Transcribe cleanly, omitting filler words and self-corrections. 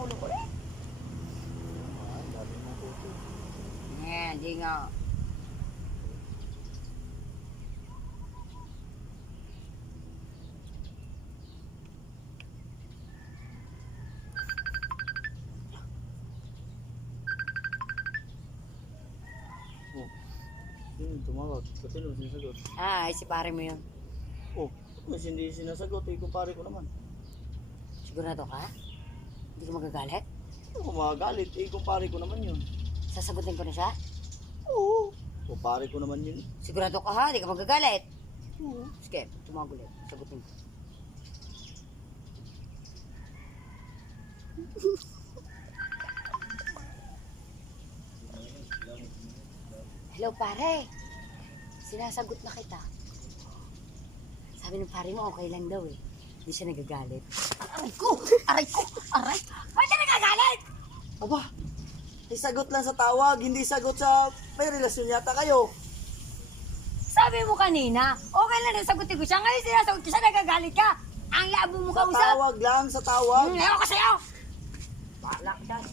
ulo ko eh. Dami mong tuto. Di nga. Oh. Sino tumawag? Ba't sino sinasagot? Ay, si pare mo yun. Oh, mas hindi sinasagot. Eh, kumpare ko naman. Sigurado ka? Hindi ka magagalit? Hindi ko magagalit. Eh, kumpare ko naman yun. Sasagutin ko na siya? Oo. Kumpare ko naman yun. Sigurado ka ha? Hindi ka magagalit? Oo. Sige, tumawag ulit. Sagutin ko. Hello pare. Sinasagot na kita. Sabi ng pare mo okay lang daw eh. Hindi siya nagagalit. Aray ko! Aray ko! Aray! Ba't siya nagagalit? Aba, sagot lang sa tawag, hindi sagot sa may relasyon yata kayo. Sabi mo kanina, okay lang nasagutin ko siya. Ngayon sinasagot ko siya, nagagalit ka. Ang labo mo Sa kausap. tawag lang, sa tawag. Ewan ko sa'yo. Balak dyan.